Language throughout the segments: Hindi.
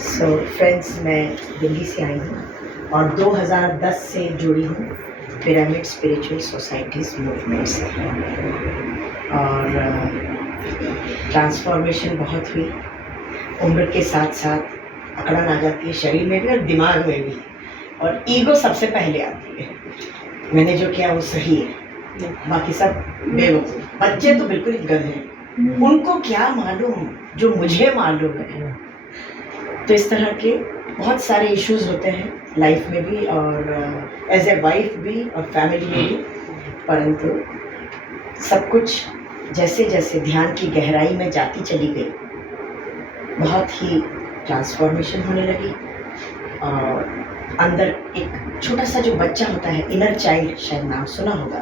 सो फ्रेंड्स, मैं दिल्ली से आई हूँ और 2010 से जुड़ी हूँ पिरामिड स्पिरिचुअल सोसाइटीज़ मूवमेंट से। और ट्रांसफॉर्मेशन बहुत हुई। उम्र के साथ साथ अकड़न आ जाती है, शरीर में भी और दिमाग में भी, और ईगो सबसे पहले आती है। मैंने जो किया वो सही है, बाकी सब बेवकूफ़। बच्चे तो बिल्कुल ही गधे हैं, उनको क्या मालूम जो मुझे मालूम है। तो इस तरह के बहुत सारे इश्यूज होते हैं लाइफ में भी, और एज ए वाइफ भी और फैमिली में भी। परंतु सब कुछ जैसे जैसे ध्यान की गहराई में जाती चली गई, बहुत ही ट्रांसफॉर्मेशन होने लगी। और अंदर एक छोटा सा जो बच्चा होता है, इनर चाइल्ड, शायद नाम सुना होगा,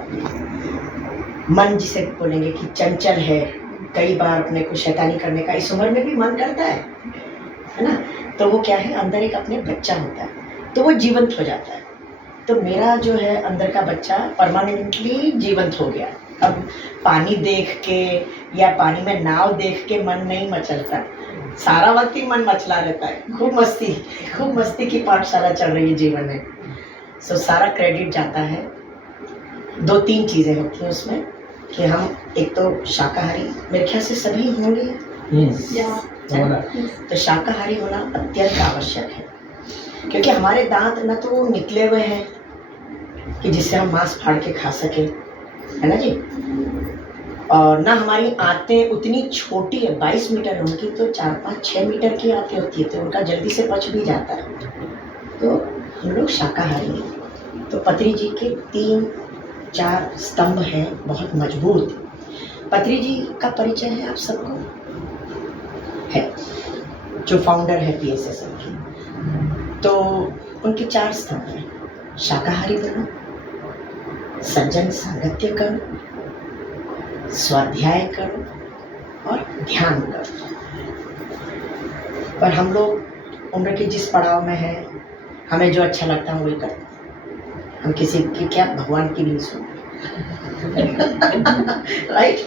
मन जिसे बोलेंगे कि चंचल है, कई बार अपने को शैतानी करने का इस उम्र में भी मन करता है ना। तो वो क्या है, अंदर एक अपने बच्चा होता है, तो वो जीवंत हो जाता है। तो मेरा जो है अंदर का बच्चा परमानेंटली जीवंत हो गया। अब पानी देख के या पानी में नाव देख के मन नहीं मचलता, सारा वक्त ही मन मचला रहता है। खूब मस्ती की पाठशाला चल रही है जीवन में। सो सारा क्रेडिट जाता है, 2-3 चीज़ें होती हैं उसमें, कि हम एक तो शाकाहारी, मेरे ख्याल से सभी होंगे, तो शाकाहारी होना अत्यंत आवश्यक है, क्योंकि हमारे दांत न तो वो निकले हुए हैं कि जिससे हम मांस फाड़ के खा सके, है ना जी, और ना हमारी आंतें उतनी छोटी है, 22 मीटर उनकी तो 4-5-6 मीटर की आंतें होती है, तो उनका जल्दी से पच भी जाता है। तो हम लोग शाकाहारी हैं। तो पत्री जी के 3-4 स्तंभ हैं, बहुत मजबूत। पत्री जी का परिचय है आप सबको, है, जो फाउंडर है PSSM की। तो उनके 4 स्तंभ हैं: शाकाहारी बनो, सज्जन सांगत्य करो, स्वाध्याय करो और ध्यान करो। पर हम लोग उम्र के जिस पड़ाव में है, हमें जो अच्छा लगता है वही करते हैं। हम किसी की क्या, भगवान की भी नहीं सुनते। राइट।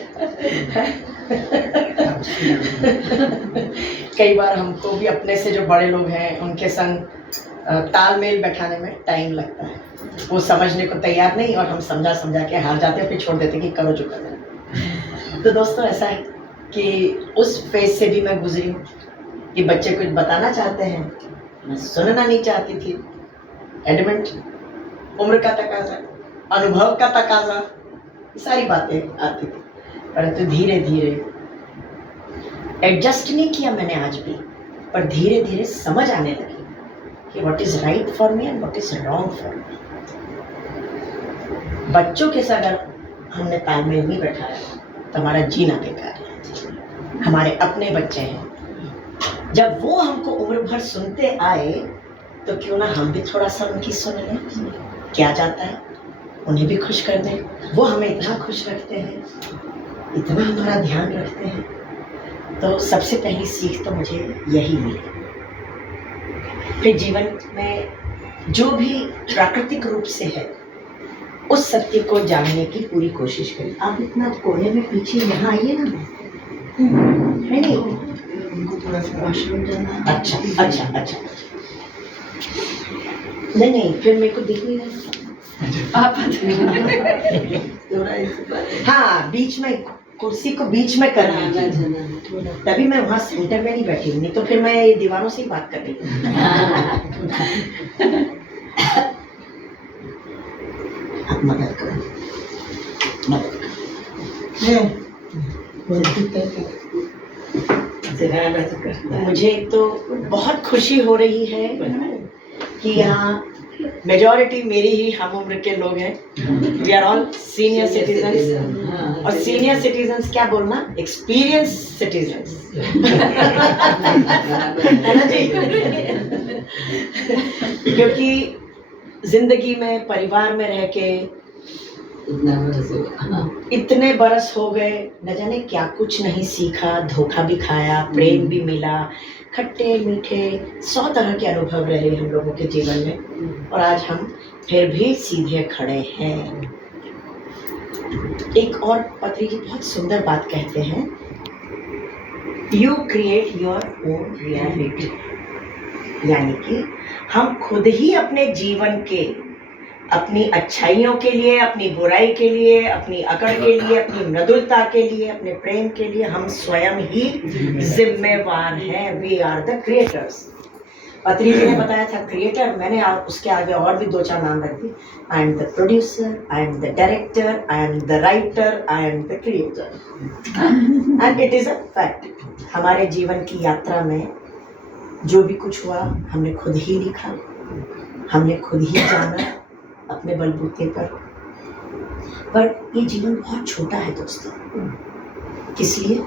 कई बार हमको भी अपने से जो बड़े लोग हैं उनके संग तालमेल बैठाने में टाइम लगता है। वो समझने को तैयार नहीं, और हम समझा के हार जाते हैं, फिर छोड़ देते कि करो जो करना है। तो दोस्तों, ऐसा है कि उस फेज से भी मैं गुजरी हूँ कि बच्चे कुछ बताना चाहते हैं, मैं सुनना नहीं चाहती थी। एडमेंट, उम्र का तकाजा, अनुभव का तकाजा, सारी बातें आती थी। परंतु धीरे धीरे एडजस्ट नहीं किया मैंने आज भी, पर धीरे धीरे समझ आने लगी कि what is right for me and what is wrong for me. बच्चों के साथ अगर हमने तालमेल नहीं बैठाया तो हमारा जीना बेकार है। हमारे अपने बच्चे हैं, जब वो हमको उम्र भर सुनते आए तो क्यों ना हम भी थोड़ा सा उनकी सुन लें। क्या जाता है, उन्हें भी खुश कर दें। वो हमें इतना खुश रखते हैं, इतना हमारा ध्यान रखते हैं। तो सबसे पहली सीख तो मुझे यही मिली। फिर जीवन में जो भी प्राकृतिक रूप से है, उस सत्य को जानने की पूरी कोशिश करें। आप इतना कोने में पीछे यहाँ आइए ना, नहीं, वॉशरूम जाना। अच्छा, नहीं, फिर मेरे को दिख नहीं रहा। आप हाँ, बीच में कुर्सी को बीच में कर लीजिए, तभी मैं वहाँ सेंटर में नहीं बैठी हूँ, नहीं तो फिर मैं दीवारों से ही बात कर रही हूँ। आप मदद करो। मुझे तो बहुत खुशी हो रही है कि यहाँ मेजॉरिटी मेरी ही हम उम्र के लोग हैं। We are all senior citizens, और सीनियर सिटीजन्स क्या बोलना, एक्सपीरियंस सिटीजन्स, है ना जी। क्योंकि जिंदगी में, परिवार में रह के इतने बरस हो गए, न जाने क्या कुछ नहीं सीखा, धोखा भी खाया, प्रेम भी मिला, खट्टे मीठे 100 तरह के अनुभव रहे हम लोगों के जीवन में, और आज हम फिर भी सीधे खड़े हैं। एक और पत्री जी बहुत सुंदर बात कहते हैं you create your own reality, यानी कि हम खुद ही अपने जीवन के, अपनी अच्छाइयों के लिए, अपनी बुराई के लिए, अपनी अकड़ के लिए, अपनी मृदुलता के लिए, अपने प्रेम के लिए हम स्वयं ही जिम्मेवार हैं। We are the creators. Patri ji ने बताया था क्रिएटर, मैंने उसके आगे और भी 2-4 नाम रख दिए। I am the producer, I am the director, I am the writer, I am the creator. And it is a fact. हमारे जीवन की यात्रा में जो भी कुछ हुआ हमने खुद ही लिखा, हमने खुद ही जाना अपने बलबूते पर ये जीवन बहुत छोटा है दोस्तों। किस लिए?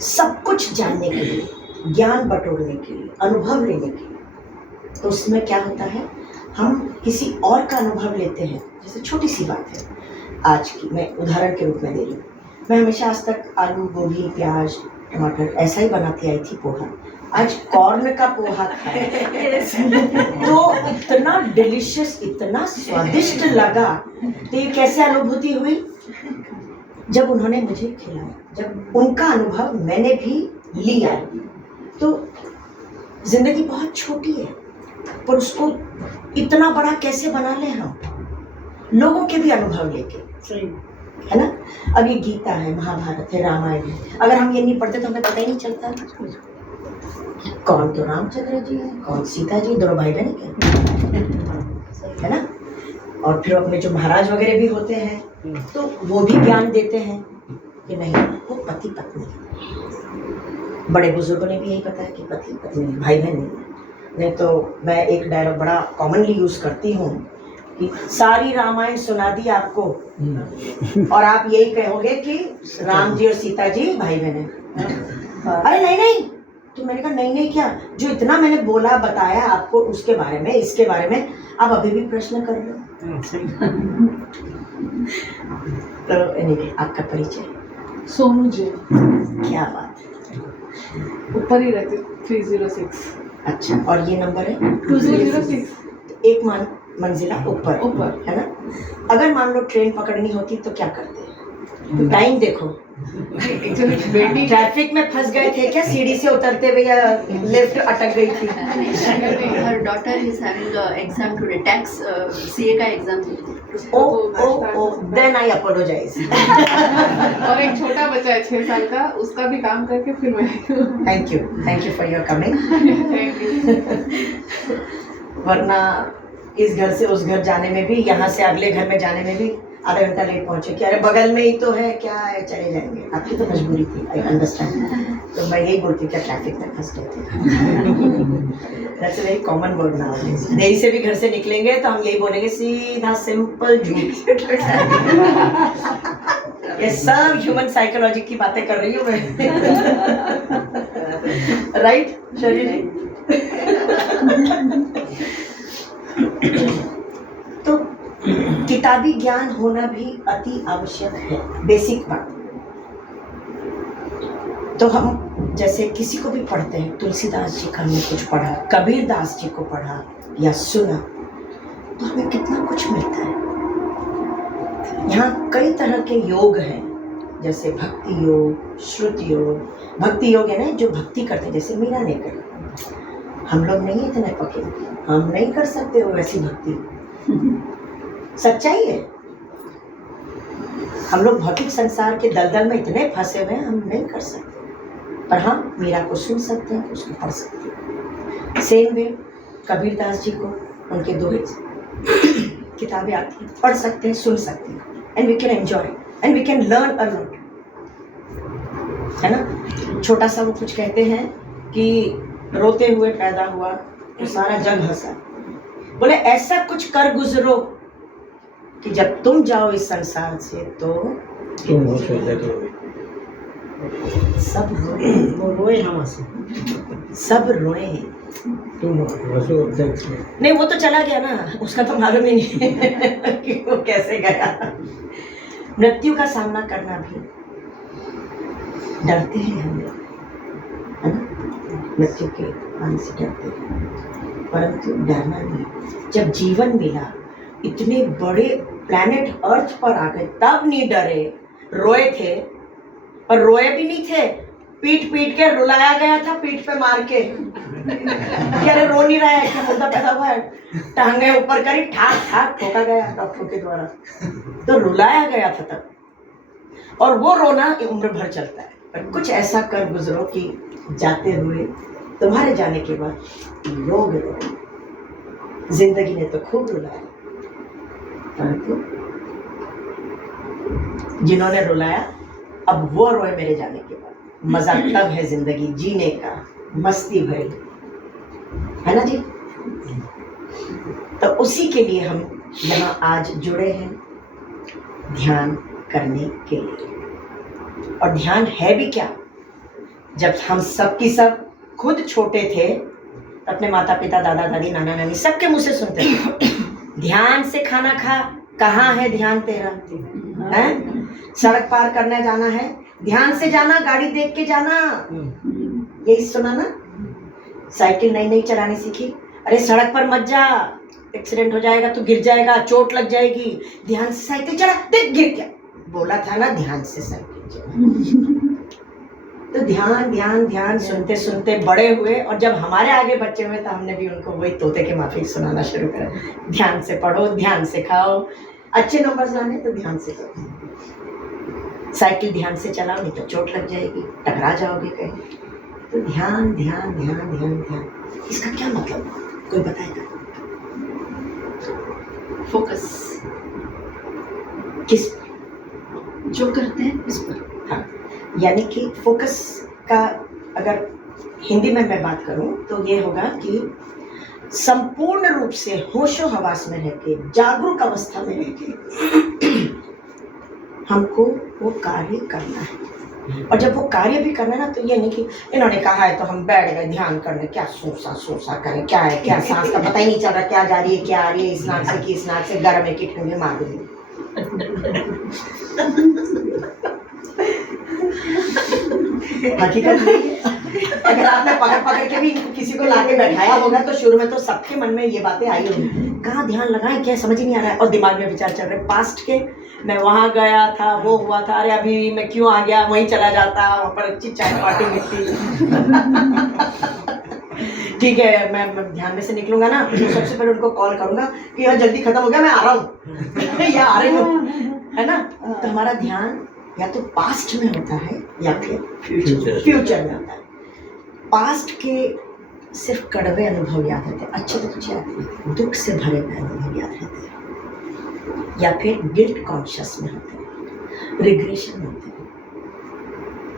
सब कुछ जानने के लिए, ज्ञान बटोरने के लिए, अनुभव लेने के लिए। तो उसमें क्या होता है, हम किसी और का अनुभव लेते हैं। जैसे छोटी सी बात है आज की, मैं उदाहरण के रूप में दे रही हूँ। मैं हमेशा आज तक आलू, गोभी, प्याज, टमाटर ऐसा ही बनाती आई थी पोहा। आज कॉर्न का पोहा खाया तो इतना डिलीशियस, इतना स्वादिष्ट लगा। तो ये कैसे अनुभूति हुई? जब उन्होंने मुझे खिलाया, जब उनका अनुभव मैंने भी लिया। तो जिंदगी बहुत छोटी है, पर उसको इतना बड़ा कैसे बना लें हम, लोगों के भी अनुभव लेके। सही है ना? अब ये गीता है, महाभारत है, रामायण है, अगर हम ये नहीं पढ़ते तो हमें पता ही नहीं चलता कौन तो रामचंद्र जी है, कौन सीता जी, दोनों भाई बहन क्या है ना। और फिर अपने जो महाराज वगैरह भी होते हैं तो वो भी ज्ञान देते हैं कि नहीं, वो पति पत्नी। बड़े बुजुर्गों ने भी यही बताया कि पति पत्नी, भाई बहन नहीं। तो मैं एक डायलॉग बड़ा कॉमनली यूज करती हूँ कि सारी रामायण सुना दी आपको और आप यही कहोगे कि राम जी और सीता जी भाई बहन है। अरे नहीं नहीं, तो मैंने कहा नहीं नहीं क्या, जो इतना मैंने बोला बताया आपको उसके बारे में, इसके बारे में, आप अभी भी प्रश्न कर रहे हो। तो एनीवे, आपका परिचय? सोनू जी। क्या बात है। ऊपर ही रहते 306। अच्छा, और ये नंबर है 206। एक मंजिला ऊपर है ना। अगर मान लो ट्रेन पकड़नी होती तो क्या करते? टाइम देखो। एक्चुअली ट्रैफिक में फंस गए थे क्या सीढ़ी से उतरते हुए, या लिफ्ट अटक गई थी? Her daughter is having a exam today, tax CA का एग्जाम। Then I apologise. और एक छोटा बच्चा है 6 साल का, उसका भी काम करके फिर मैं। Thank you for your coming. Thank you. वरना इस घर से उस घर जाने में भी, यहाँ से अगले घर में जाने में भी आधा घंटा लेट पहुंचे कि अरे बगल में ही तो है, क्या है, चले जाएंगे। आपकी तो मजबूरी थी, आई अंडरस्टैंड। तो मैं यही बोलती क्या ट्रैफिक में फंस गए थे। That's a very common word now. देरी से भी घर से निकलेंगे तो हम यही बोलेंगे, सीधा सिंपल झूठ। ये सब ह्यूमन साइकोलॉजी की बातें कर रही हूँ मैं। राइट शरीर जी? तो किताबी ज्ञान होना भी अति आवश्यक है, बेसिक बात। तो हम जैसे किसी को भी पढ़ते हैं, तुलसीदास जी का हमने कुछ पढ़ा, कबीर दास जी को पढ़ा या सुना, तो हमें कितना कुछ मिलता है। यहाँ कई तरह के योग हैं, जैसे भक्ति योग, श्रुति योग। भक्ति योग है ना, जो भक्ति करते हैं, जैसे मीरा ने करी। हम लोग नहीं इतने पके, हम नहीं कर सकते हो वैसी भक्ति। सच्चाई है, हम लोग भौतिक संसार के दलदल में इतने फंसे हुए हैं, हम नहीं कर सकते। पर हाँ, मीरा को सुन सकते हैं, उसको पढ़ सकते हैं। सेम वे कबीर दास जी को, उनके दोहे किताबें आती हैं, पढ़ सकते हैं, सुन सकते हैं, and we can enjoy and we can learn a lot, है ना। छोटा सा वो कुछ कहते हैं कि रोते हुए पैदा हुआ तो सारा जग हंसा। बोले ऐसा कुछ कर गुजरो कि जब तुम जाओ इस संसार से तो सब रोए। वो रोए, हम सब रोए। नहीं, वो तो चला गया ना, उसका तो मालूम ही नहीं कि वो कैसे गया। मृत्यु का सामना करना भी डरते हैं हम लोग, है ना। मृत्यु के आने से डरते हैं, परंतु डरना नहीं। जब जीवन मिला, इतने बड़े प्लैनेट अर्थ पर आ गए, तब नहीं डरे। रोए थे, पर रोए भी नहीं थे, पीट पीट के रुलाया गया था, पीठ पे मार के कि अरे रो नहीं रहा है, क्या मुद्दा पैदा हुआ है, टांगे ऊपर करी, ठाक ठाक ठोका गया डॉक्टरों के द्वारा, तो रुलाया गया था तब। और वो रोना उम्र भर चलता है। पर कुछ ऐसा कर गुजरो कि जाते हुए तुम्हारे जाने के बाद लोग रोए। जिंदगी ने तो खूब रुलाया, परंतु जिन्होंने रुलाया अब वो रोए मेरे जाने के बाद। मजा तब है जिंदगी जीने का, मस्ती भरी, है ना जी। तो उसी के लिए हम यहाँ आज जुड़े हैं, ध्यान करने के लिए। और ध्यान है भी क्या, जब हम सब की सब खुद छोटे थे तो अपने माता पिता, दादा दादी, नाना नानी सबके मुंह से सुनते थे, ध्यान से खाना खा, कहाँ है ध्यान तेरा, है? सड़क पार करने जाना है, ध्यान से जाना, गाड़ी देख के जाना, यही सुना ना। साइकिल नई नई चलानी सीखी, अरे सड़क पर मत जा, एक्सीडेंट हो जाएगा, तो गिर जाएगा, चोट लग जाएगी, ध्यान से साइकिल चला, देख गिर गया, बोला था ना ध्यान से साइकिल चला। तो ध्यान ध्यान ध्यान सुनते सुनते बड़े हुए, और जब हमारे आगे बच्चे हुए तो हमने भी उनको वही तोते के माफिक सुनाना शुरू करा, ध्यान से पढ़ो, ध्यान से खाओ, अच्छे नंबर्स लाने तो ध्यान से करो, साइकिल ध्यान से चलाओ नहीं तो चोट लग जाएगी, टकरा जाओगे कहीं। तो ध्यान ध्यान ध्यान ध्यान ध्यान, इसका क्या मतलब, कोई बताएगा? फोकस, किस जो करते हैं उस पर। हाँ, यानी कि फोकस का अगर हिंदी में मैं बात करूं तो ये होगा कि संपूर्ण रूप से होशो हवास में रहके, जागरूक अवस्था में रहके हमको वो कार्य करना है। और जब वो कार्य भी करना है ना, तो ये नहीं कि इन्होंने कहा है तो हम बैठ गए ध्यान करने, क्या सोचा करें, क्या है क्या सांस का पता ही नहीं चल रहा, क्या जा रही है क्या आ रही है, इस नाक से कि इस नाक से, गर्म है कि ठंडे, मार दूंगी। हकीकत नहीं है। अगर आपने पकड़ पकड़ के भी किसी को लाके बैठाया होगा तो शुरू में तो सबके मन में ये बातें आई होंगी, कहाँ ध्यान लगाएं, क्या समझ ही नहीं आ रहा है, और दिमाग में विचार चल रहे पास्ट के, मैं वहाँ गया था, वो हुआ था, अरे अभी मैं क्यों आ गया, वहीं चला जाता, वहाँ पर अच्छी चाय पार्टी मिलती। ठीक है, मैं ध्यान में से निकलूंगा ना तो सबसे पहले उनको कॉल करूंगा कि यार जल्दी खत्म हो गया, मैं आ रहा हूँ या आ रही हूँ, है ना। तो हमारा ध्यान या तो पास्ट में होता है या फिर फ्यूचर में होता है। पास्ट के सिर्फ कड़वे अनुभव याद रहते हैं, अच्छे तो कुछ याद नहीं, दुख से भरे हुए अनुभव याद रहते हैं, या फिर गिल्ट कॉन्शियस में होते हैं, रिग्रेशन में होते हैं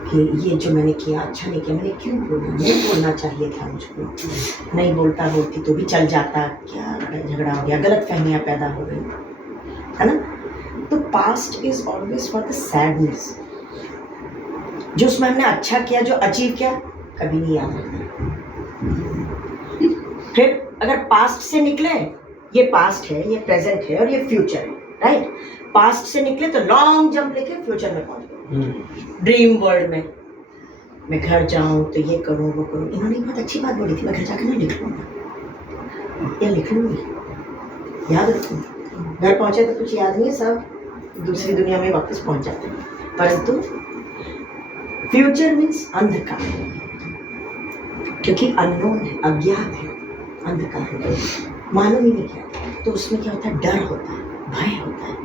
कि ये जो मैंने किया अच्छा नहीं किया, मैंने क्यों बोला, नहीं बोलना चाहिए था मुझको, नहीं बोलती तो भी चल जाता, क्या झगड़ा हो गया, गलत फहमियाँ पैदा हो गई, है ना। तो past is always for the sadness, जो उसमें हमने अच्छा किया, जो अचीव किया, कभी नहीं याद रहता। फिर अगर पास्ट से निकले, ये पास्ट है, ये प्रेजेंट है और ये फ्यूचर है, राइट। पास्ट से निकले तो लॉन्ग जंप लेके फ्यूचर में पहुंच गए, ड्रीम वर्ल्ड में, मैं घर जाऊं तो ये करूं वो करूं। इन्होंने बहुत अच्छी बात बोली थी, मैं घर जाकर मैं लिख लूँगा या लिख लूँगी, याद रखूँगी। घर पहुंचे तो कुछ याद नहीं है, सब दूसरी दुनिया में वापस पहुंच जाते हैं। परंतु फ्यूचर मीन्स अंधकार, क्योंकि अननोन है, अज्ञात है, अंधकार है, मालूम ही नहीं क्या। तो उसमें क्या होता है, डर होता है, भय होता है,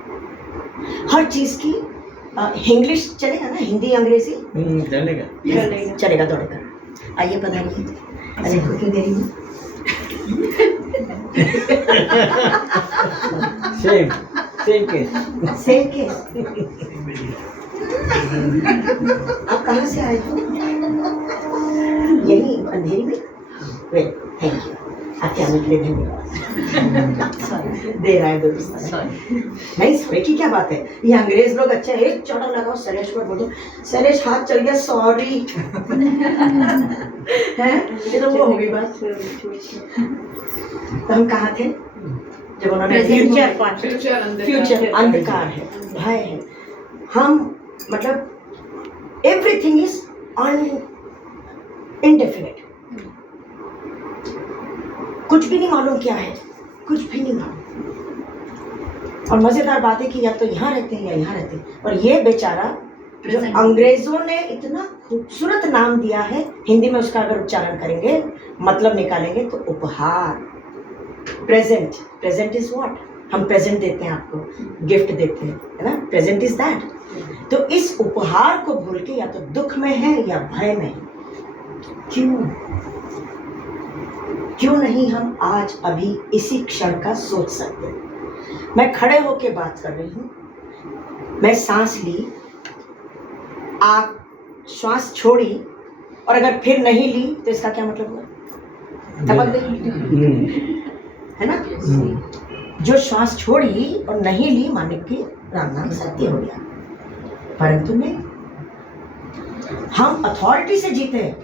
हर चीज़ की। इंग्लिश चलेगा ना, हिंदी अंग्रेजी चलेगा दौड़ेगा। आइए पधारिए, अरे क्यों देरी में सेम केस। आप कहाँ से आए हो? यही अंधेरी में। वेल, थैंक यू, आपके आने के लिए धन्यवाद। देर आए दोस्त। नहीं, सॉरी की क्या बात है, ये अंग्रेज लोग अच्छे हैं। एक चौड़ा लगाओ शैलेश पर, बोलो शैलेश हाथ चल गया, सॉरी। है ये तो वो हो गई बात। तो हम कहाँ थे जब उन्होंने फ्यूचर अंधकार है, भय है, हम मतलब एवरीथिंग इज इनडेफिनिट, कुछ भी नहीं मालूम क्या है, कुछ भी नहीं मालूम। और मजेदार बात है कि या तो यहाँ रहते हैं या यहाँ रहते हैं। और ये बेचारा जो अंग्रेजों ने इतना खूबसूरत नाम दिया है, हिंदी में उसका अगर उच्चारण करेंगे, मतलब निकालेंगे तो उपहार, प्रेजेंट। Present is what? हम प्रेजेंट देते हैं आपको, गिफ्ट देते हैं, है ना? Present is that. तो इस उपहार को भूल के या तो दुख में है या भय में है। क्यों नहीं हम आज अभी इसी क्षण का सोच सकते हैं? मैं खड़े होके बात कर रही हूँ, मैं सांस ली, आप श्वास छोड़ी, और अगर फिर नहीं ली तो इसका क्या मतलब हुआ? टपक गई, है ना? जो श्वास छोड़ी और नहीं ली, मानिक की राम नाम सत्य हो गया। परंतु नहीं, हम अथॉरिटी से जीते हैं।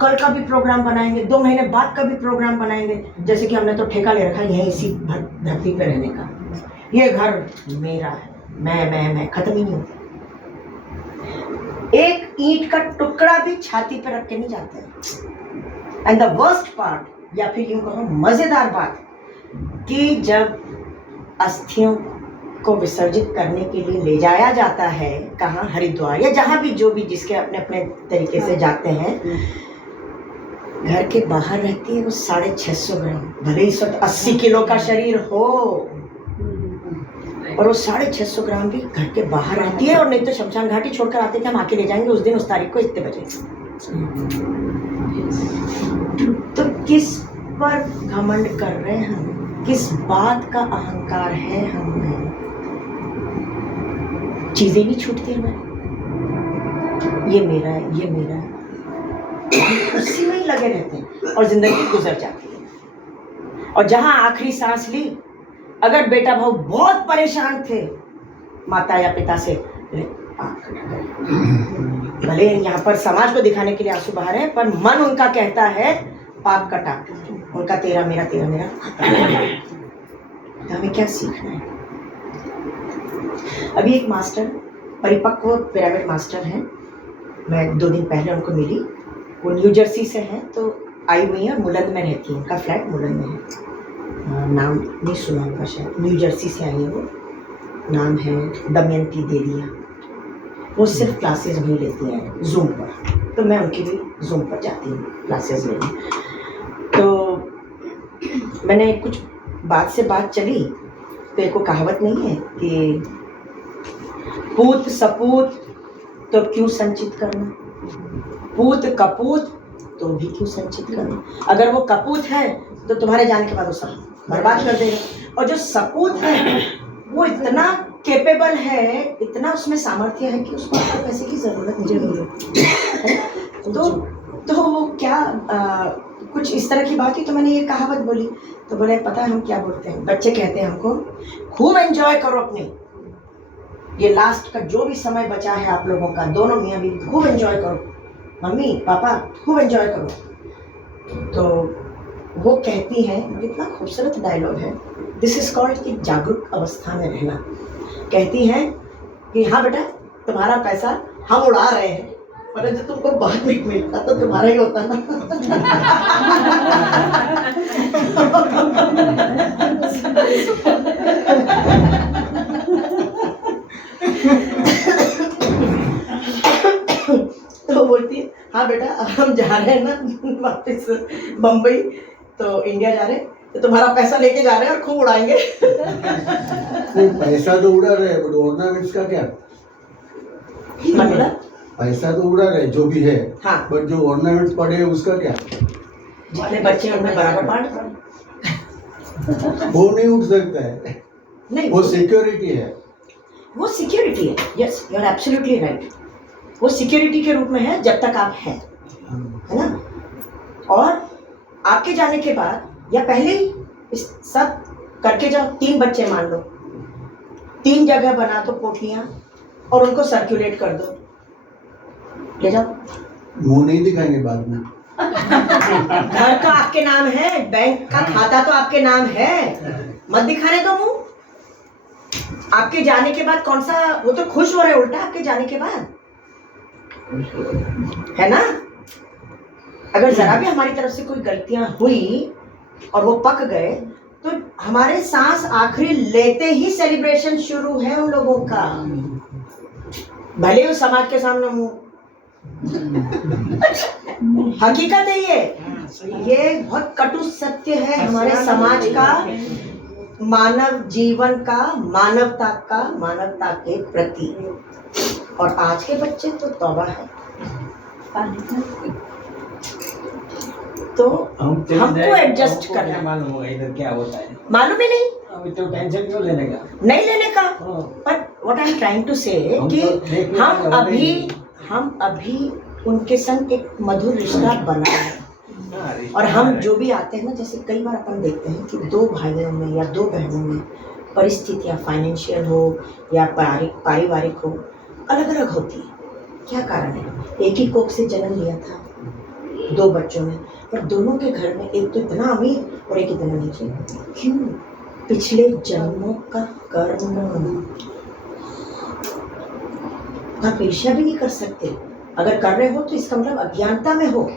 कल का भी प्रोग्राम बनाएंगे, 2 महीने बाद का भी प्रोग्राम बनाएंगे, जैसे कि हमने तो ठेका ले रखा है यहीं इसी धरती पे रहने का। ये घर मेरा है, मैं खत्म ही नहीं होता। एक ईंट का टुकड़ा भी छाती पे रख के नहीं जाते हैं। एंड द वर्स्ट पार्ट, या फिर यूं कहो मजेदार बात, कि जब अस्थियों को विसर्जित करने के लिए ले जाया जाता है, कहाँ, हरिद्वार या जहाँ भी, जो भी जिसके अपने अपने तरीके से जाते हैं, घर के बाहर रहती है वो 650 ग्राम। भले इस वक्त 80 किलो का शरीर हो, और वो 650 ग्राम भी घर के बाहर रहती है। और नहीं तो शमशान घाटी छोड़कर आते थे, हम आके ले जाएंगे उस दिन, उस तारीख को, इतने बजे। तो किस पर घमंड कर रहे हैं हम? किस बात का अहंकार है हमें? चीजें नहीं छूटती हमें, ये मेरा है, ये मेरा है, उसी में ही लगे रहते हैं और जिंदगी गुजर जाती है। और जहां आखिरी सांस ली, अगर बेटा भाऊ बहुत परेशान थे माता या पिता से, भले यहाँ पर समाज को दिखाने के लिए आंसू बहा रहे हैं, पर मन उनका कहता है पाप कटा, उनका तेरा मेरा, तेरा मेरा। तो हमें क्या सीखना है? अभी एक मास्टर, परिपक्व पिरामिड मास्टर हैं, मैं 2 दिन पहले उनको मिली। वो न्यू जर्सी से हैं, तो आई हुई हैं, मुलंद में रहती है, उनका फ्लैट मुलंद में है। नाम नहीं सुना होगा शायद, न्यू जर्सी से आई है वो। नाम है दमयंती देविया। वो सिर्फ क्लासेस भी लेती हैं जूम पर, तो मैं उनकी भी जूम पर जाती हूँ क्लासेस लेने। तो मैंने कुछ बात से बात चली, तो एक को कहावत नहीं है कि पूत सपूत तो क्यों संचित करना, पूत कपूत तो भी क्यों संचित करना। अगर वो कपूत है तो तुम्हारे जाने के बाद वो सब बर्बाद कर देगा, और जो सपूत है वो इतना कैपेबल है, इतना उसमें सामर्थ्य है कि उसको आपको पैसे की जरूरत नहीं है। तो वो क्या कुछ इस तरह की बात हुई, तो मैंने ये कहावत बोली, तो बोले पता है हम क्या बोलते हैं? बच्चे कहते हैं हमको, खूब एंजॉय करो अपने ये लास्ट का जो भी समय बचा है आप लोगों का, दोनों मियाँ बीवी खूब एंजॉय करो, मम्मी पापा खूब एंजॉय करो। तो वो कहती हैं, कितना खूबसूरत डायलॉग है, दिस इज कॉल्ड कि जागरूक अवस्था में रहना। कहती हैं कि हाँ बेटा तुम्हारा पैसा हम उड़ा रहे हैं, पर जब तुमको बाद में मिलता तो तुम्हारा ही होता ना। तो बोलती है हाँ बेटा हम जा रहे हैं ना वापस बम्बई, तो इंडिया जा रहे हैं, तो तुम्हारा पैसा लेके जा रहे हैं और खूब उड़ाएंगे। पैसा तो उड़ा रहे हैं, बट ऑर्नामेंट्स का क्या मतलब? पैसा तो उड़ा रहे जो भी है, हाँ, बट जो ऑर्नामेंट्स पड़े हैं उसका क्या? जितने बच्चे हैं उनमें बराबर बांट। वो नहीं उठ सकता है, नहीं वो सिक्योरिटी है, वो सिक्योरिटी है। Yes you are absolutely right, वो सिक्योरिटी के रूप में है जब तक आप हैं, है ना? और आपके जाने के बाद या पहले ही इस सब करके जाओ, 3 बच्चे मान लो, 3 जगह बना दो पोटलियाँ और उनको सर्कुलेट कर दो, ले जाओ। मुंह नहीं दिखाएंगे बाद में। घर का आपके नाम है, बैंक का खाता तो आपके नाम है, मत दिखाने दो मुंह। आपके जाने के बाद कौन सा, वो तो खुश हो रहे उल्टा आपके जाने के बाद, है ना? अगर जरा भी हमारी तरफ से कोई गलतियां हुई और वो पक गए, तो हमारे सांस आखिरी लेते ही सेलिब्रेशन शुरू है उन लोगों का। भले उस समाज के सामने हूँ, हकीकत है ये बहुत कटु सत्य है हमारे समाज का, मानव जीवन का, मानवता के प्रति। और आज के बच्चे तो तौबा है। तो हमको एडजस्ट करना, मालूम होगा इधर क्या होता है, मालूम ही नहीं, अभी तो टेंशन क्यों लेने का, नहीं लेने का। पर what I am trying to say कि हम अभी उनके संग एक मधुर रिश्ता बना है। और हम जो भी आते हैं ना, जैसे कई बार अपन देखते हैं कि दो भाइयों में या दो बहनों में परिस्थितियाँ फाइनेंशियल हो या पारिवारिक हो, अलग अलग होती है। क्या कारण है? एक ही कोख से जन्म लिया था दो बच्चों में, पर दोनों के घर में एक तो इतना अमीर और एक इतना नीचे। क्यों? पिछले जन्मों का कर्म आप ईर्ष्या भी नहीं कर सकते। अगर कर रहे हो तो इसका मतलब अज्ञानता में हो।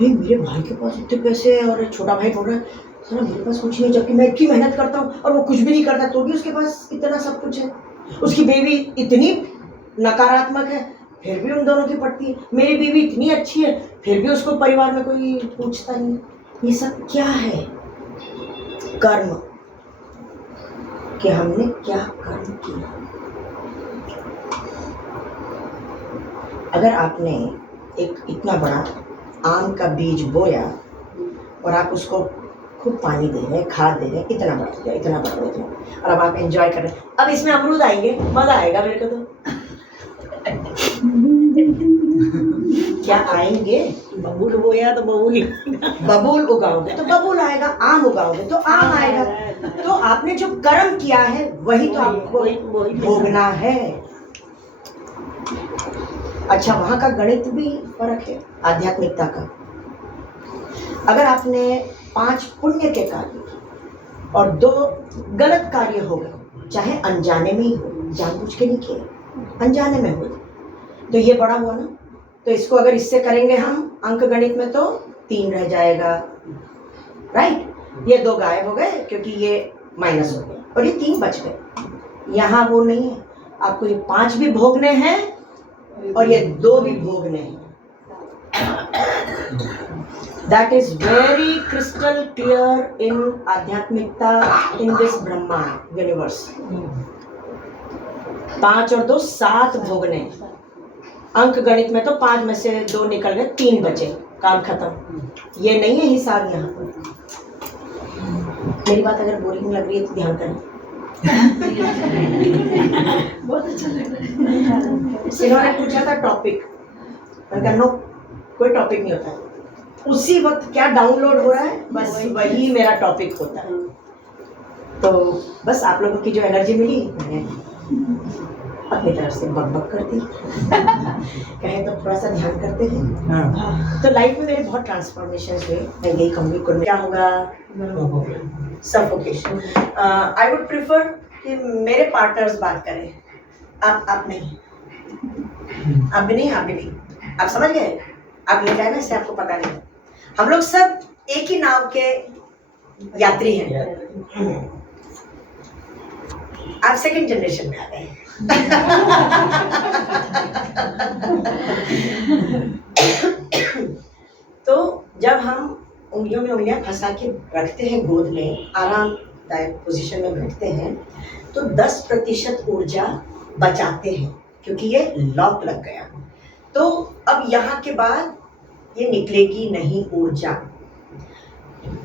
मेरे भाई के पास इतने पैसे हैं और छोटा भाई बोल रहा है सर मेरे पास कुछ नहीं, जबकि मैं इतनी मेहनत करता हूँ और वो कुछ भी नहीं करता, तो भी उसके पास इतना सब कुछ है। उसकी बीवी इतनी नकारात्मक है, फिर भी उन दोनों की पड़ती है। मेरी बीवी इतनी अच्छी है, फिर भी उसको परिवार में कोई पूछता नहीं। ये सब क्या है? कर्म, कि हमने क्या कर्म किया। अगर आपने एक इतना बड़ा आम का बीज बोया और आप उसको खूब पानी दे रहे हैं, खाद दे रहे हैं, इतना बड़ा हो गया, इतना बड़ा हो गया, और अब आप एंजॉय कर रहे हैं। अब इसमें अमरूद आएंगे, मजा आएगा मेरे को तो। क्या आएंगे? बबूल बोया तो बबूल उगाओगे तो बबूल आएगा, आम उगाओगे तो आम आएगा। तो आपने जो कर्म किया है वही तो आपको भोगना है। अच्छा, वहां का गणित भी फर्क है आध्यात्मिकता का। अगर आपने 5 पुण्य के कार्य और 2 गलत कार्य हो गए, चाहे अनजाने में ही हो, जानबूझ के नहीं किए, अनजाने में हो, तो ये बड़ा हुआ ना। तो इसको अगर इससे करेंगे हम अंक गणित में तो 3 रह जाएगा, राइट। ये 2 गायब हो गए क्योंकि ये माइनस हो गया और ये 3 बच गए। यहाँ वो नहीं है, आपको ये 5 भी भोगने हैं और ये 2 भी भोगने हैं। That is very crystal clear in आध्यात्मिकता, in this ब्रह्मांड यूनिवर्स। 5 और 2 7 भोगने। अंक गणित में तो 5 में से 2 निकल गए, 3 बचे, काम खत्म। ये नहीं है हिसाब यहाँ पर। मेरी बात अगर बोरिंग लग रही है तो ध्यान करें। बहुत अच्छा लग रहा है। इन्होंने पूछा था टॉपिक, मैंने कहा नो, कोई टॉपिक नहीं होता है। उसी वक्त क्या डाउनलोड हो रहा है बस वही मेरा टॉपिक होता है। तो बस आप लोगों की जो एनर्जी मिली मैंने अपनी तरफ से बक कर दी। कहें तो थोड़ा सा ध्यान करते हैं। तो लाइफ में मेरे बहुत ट्रांसफॉर्मेशन हुए। मैं यही कहूँगी क्या होगा, सफोकेशन। आई वुड प्रिफर कि मेरे पार्टनर्स बात करें, आप नहीं, आप भी नहीं, आप भी नहीं। आप समझ गए? आप ले जाए ना, इससे आपको पता नहीं। हम लोग सब एक ही नाव के यात्री हैं। आप सेकंड जनरेशन में आ गए। तो जब हम उंगलियों में उंगलियां फंसा के रखते हैं गोद में, आरामदायक पोजीशन में बैठते हैं, तो 10% ऊर्जा बचाते हैं क्योंकि ये लॉक लग गया। तो अब यहाँ के बाद ये निकलेगी नहीं ऊर्जा।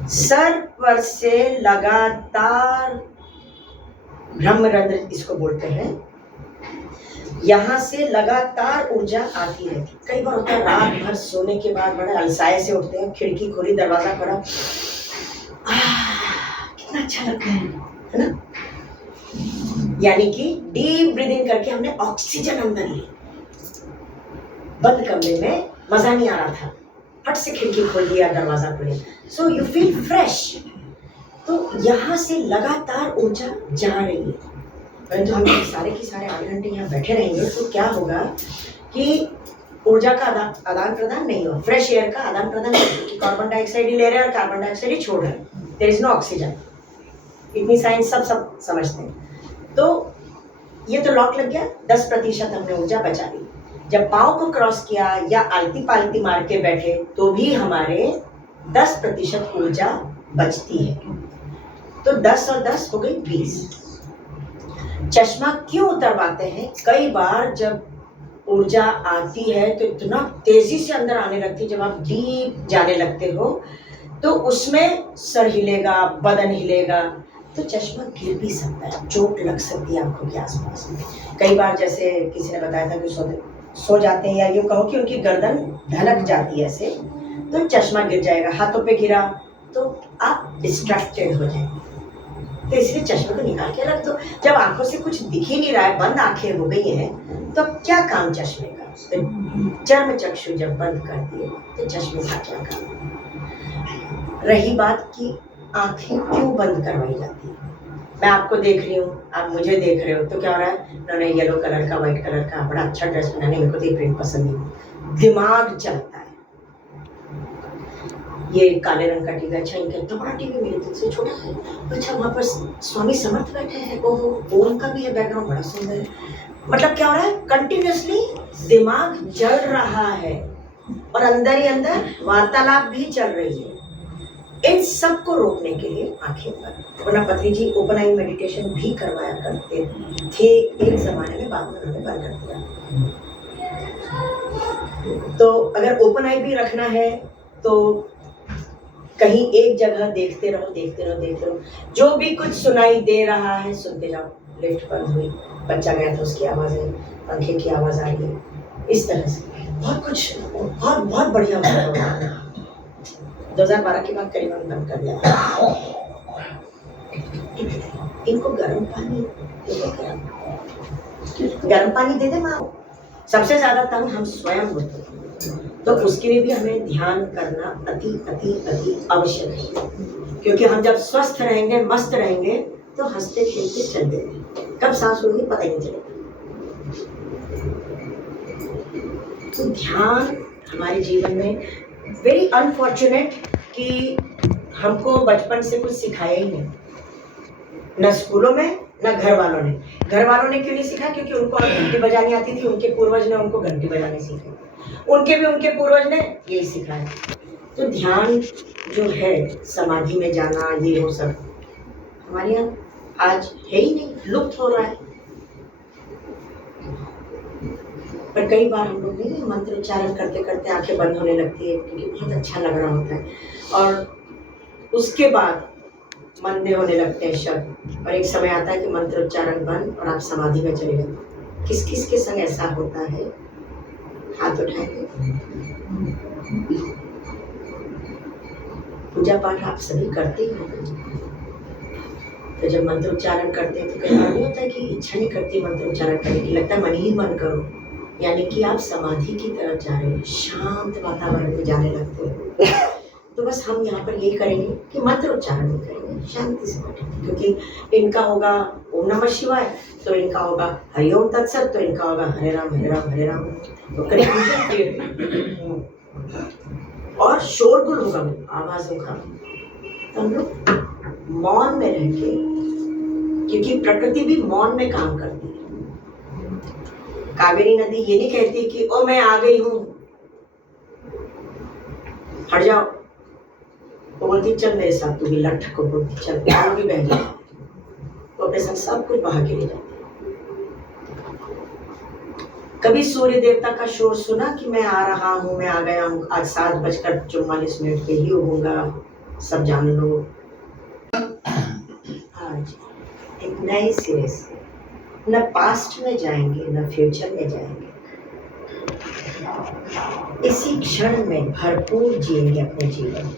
सर पर से लगातार ब्रह्मरंध्र इसको बोलते हैं, यहाँ से लगातार ऊर्जा आती रहती। कई बार होता है रात भर सोने के बाद बड़े अलसाए से उठते हैं, खिड़की खोली, दरवाजा खोला, कितना अच्छा लगता है ना। यानी कि डीप ब्रीदिंग करके हमने ऑक्सीजन अंदर ली। बंद कमरे में मजा नहीं आ रहा था, फट से खिड़की खोल दिया, दरवाजा खोले, सो यू फील फ्रेश। तो यहाँ से लगातार ऊर्जा जा रही है। परंतु हम सारे के सारे 8 घंटे यहाँ बैठे रहेंगे तो क्या होगा कि ऊर्जा का आदान प्रदान नहीं होगा, फ्रेश एयर का आदान प्रदान नहीं होगा, कि कार्बन डाइऑक्साइड ही ले रहे हैं और कार्बन डाइऑक्साइड ही छोड़ रहे हैं। There is no oxygen. इतनी साइंस सब समझते हैं। तो ये तो लॉक लग गया, 10% हमने ऊर्जा बचा ली। जब पाँव को क्रॉस किया या आलती पालती मार के बैठे तो भी हमारे 10% ऊर्जा बचती है। तो 10 और 10 हो गई 20। चश्मा क्यों उतरवाते हैं? कई बार जब ऊर्जा आती है तो इतना तेजी से अंदर आने लगती है, जब आप डीप जाने लगते हो तो उसमें सर हिलेगा, बदन हिलेगा, तो चश्मा गिर भी सकता है, चोट लग सकती है आंखों के आसपास। कई बार जैसे किसी ने बताया था कि सो जाते हैं या यूँ कहो कि उनकी गर्दन ढलक जाती है ऐसे, तो चश्मा गिर जाएगा। हाथों पे गिरा तो आप डिस्ट्रैक्टेड हो जाएंगे, तो इसलिए चश्मे को निकाल के रख दो। जब आंखों से कुछ दिख ही नहीं रहा है, बंद आंखें हो गई हैं, तो अब क्या काम चश्मे का? तो चर्म चक्षु जब बंद कर दिए तो चश्मे का क्या काम? रही बात कि आंखें क्यों बंद करवाई जाती है। मैं आपको देख रही हूँ, आप मुझे देख रहे हो, तो क्या हो रहा है? उन्होंने येलो कलर का, व्हाइट कलर का बड़ा अच्छा ड्रेस पहना है, मेरे को तो ये प्रिंट पसंद नहीं। दिमाग चलता है, ये काले रंग का टीवी, अच्छा इनका इतना बड़ा टीवी मेरे दिल से छोटा है, अच्छा वहाँ पर स्वामी समर्थ बैठे हैं, ओहो ओम का भी है बैकग्राउंड, बड़ा सुंदर है। मतलब क्या हो रहा है? कंटिन्यूसली दिमाग जल रहा है और अंदर ही अंदर वार्तालाप भी चल रही है। इन सब को रोकने के लिए आंखें बंद। वरना पत्नी जी ओपन आई मेडिटेशन भी करवाया करते थे एक जमाने में, बाद में उन्होंने बंद कर दिया। तो अगर ओपन आई भी रखना है तो कहीं एक जगह देखते रहो, देखते रहो, देखते रहो। जो भी कुछ सुनाई दे रहा है सुनते जाओ। लिफ्ट बंद हुई, बच्चा गया था उसकी आवाज़ें, पंखे की आवाज़ आ रही है, इस तरह से बहुत कुछ, बहुत बहुत बढ़िया होगा। 2012 की बात करीबन बंद कर दिया। इनको गर्म पानी दे दो, गर्म पानी दे दे माँ। सबसे ज्यादा तंग हम स्वयं होते हैं, तो उसके लिए भी हमें ध्यान करना अति अति अति आवश्यक है। क्योंकि हम जब स्वस्थ रहेंगे, मस्त रहेंगे, तो हंसते खेलते चलते रहेंगे। कब सांस होगी पता ही नहीं चलेगा। तो ध्यान हमारे जीवन में वेरी अनफॉर्चुनेट कि हमको बचपन से कुछ सिखाया ही नहीं, न स्कूलों में न घर वालों ने। घर वालों ने क्यों नहीं सीखा? क्योंकि उनको घंटी बजानी आती थी, उनके पूर्वज ने उनको घंटी बजाने सीखे, उनके पूर्वज ने यही सिखाया। तो ध्यान जो है, समाधि में जाना, ये वो सब हमारे यहाँ आज है ही नहीं, लुप्त हो रहा है। पर कई बार हम लोग नहीं मंत्र उच्चारण करते करते आंखें बंद होने लगती है, क्योंकि बहुत अच्छा लग रहा होता है, और उसके बाद मंदे होने लगते हैं शब्द, और एक समय आता है कि मंत्र उच्चारण बंद और आप समाधि में चले जाते। किस किस के संग ऐसा होता है? हाथ उठाएंगे। पूजा पाठ आप सभी करते ही होंगे, तो जब मंत्र उच्चारण करते हैं तो कई बार नहीं होता है कि इच्छा नहीं करती मंत्र उच्चारण करने की, लगता है मन ही मन करो, यानी कि आप समाधि की तरफ जा रहे हो, शांत वातावरण में जाने लगते हो। तो बस हम यहाँ पर यही करेंगे कि मंत्र उच्चारण नहीं करेंगे, शांति से बैठेंगे। क्योंकि इनका होगा ओम नमः शिवाय, तो इनका होगा हरिओम तत्सत, तो इनका होगा हरे राम हरे राम हरे राम। तो करीब और शोरगुल होगा आवाज़ों का, तो हम लोग मौन में रह के, क्योंकि प्रकृति भी मौन में काम करती है। कावेरी नदी ये नहीं कहती कि ओ मैं आ गई हूँ, हट जाओ। वो बोलती चल मेरे साथ, तू भी लठ को बोलती चल, वो भी बह जाए, वो अपने संग सब कुछ बहा के ले जाती। कभी सूर्य देवता का शोर सुना कि मैं आ रहा हूँ, मैं आ गया हूँ, आज 7:44 पे ही होगा, सब जान लो। आज एक नए सिरे से न पास्ट में जाएंगे न फ्यूचर में जाएंगे, इसी क्षण में भरपूर जिएंगे अपने जीवन।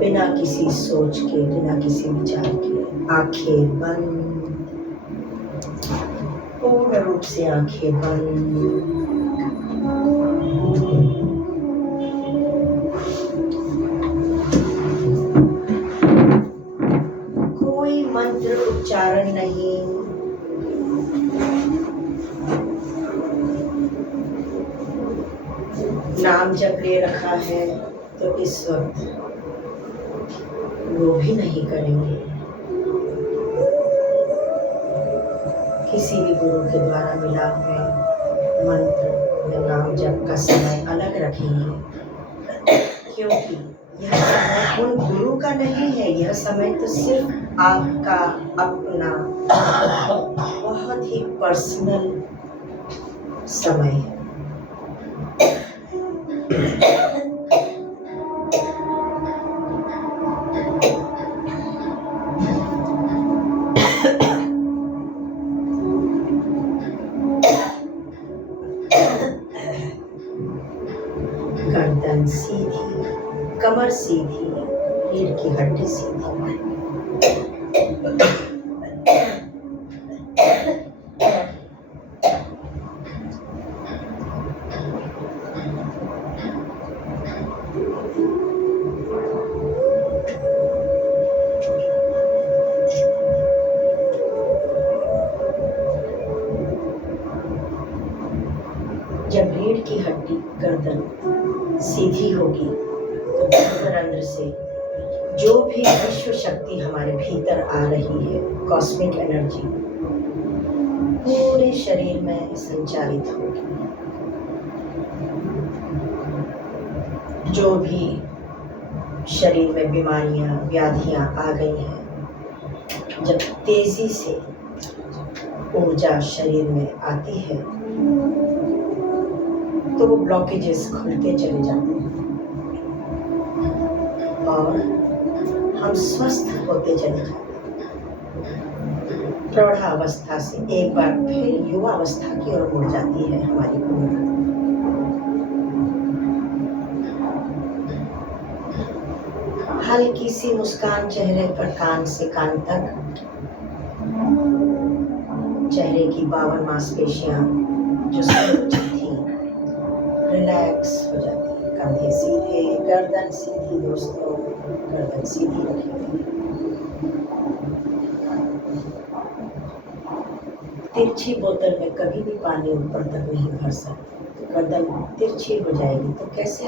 बिना किसी सोच के, बिना किसी विचार के, आंखें बंद, पूर्ण रूप से आंखें बंद। कोई मंत्र उच्चारण नहीं, नाम जप ले रखा है तो इस वक्त वो भी नहीं करेंगे। किसी भी गुरु के द्वारा मिला हुआ मंत्र या नाम जप का समय अलग रखेंगे, क्योंकि यह समय उन गुरु का नहीं है। यह समय तो सिर्फ आपका अपना बहुत ही पर्सनल समय है। गर्दन सीधी, कमर सीधी, रीढ़ की हड्डी सीधी। जब रीढ़ की हड्डी गर्दन सीधी होगी तो भीतर अंदर से जो भी विश्व शक्ति हमारे भीतर आ रही है, कॉस्मिक एनर्जी, पूरे शरीर में संचारित होगी। जो भी शरीर में बीमारियां, व्याधियां आ गई हैं, जब तेजी से ऊर्जा शरीर में आती है तो वो ब्लॉकेजेस खुलते चले जाते हैं और हम स्वस्थ होते चले जाते हैं। प्रौढ़ावस्था से एक बार फिर युवा अवस्था की ओर मुड़ जाती है हमारी उम्र। हल्की सी मुस्कान चेहरे पर, कान से कान तक। चेहरे की 52 मांसपेशियां जो संकुचित थी रिलैक्स हो जाती है। कंधे सीधे, गर्दन सीधी। दोस्तों, गर्दन सीधी रखेंगे। तिरछी बोतल में कभी भी पानी ऊपर तक नहीं भर सकते, तो गर्दन तिरछी हो जाएगी तो कैसे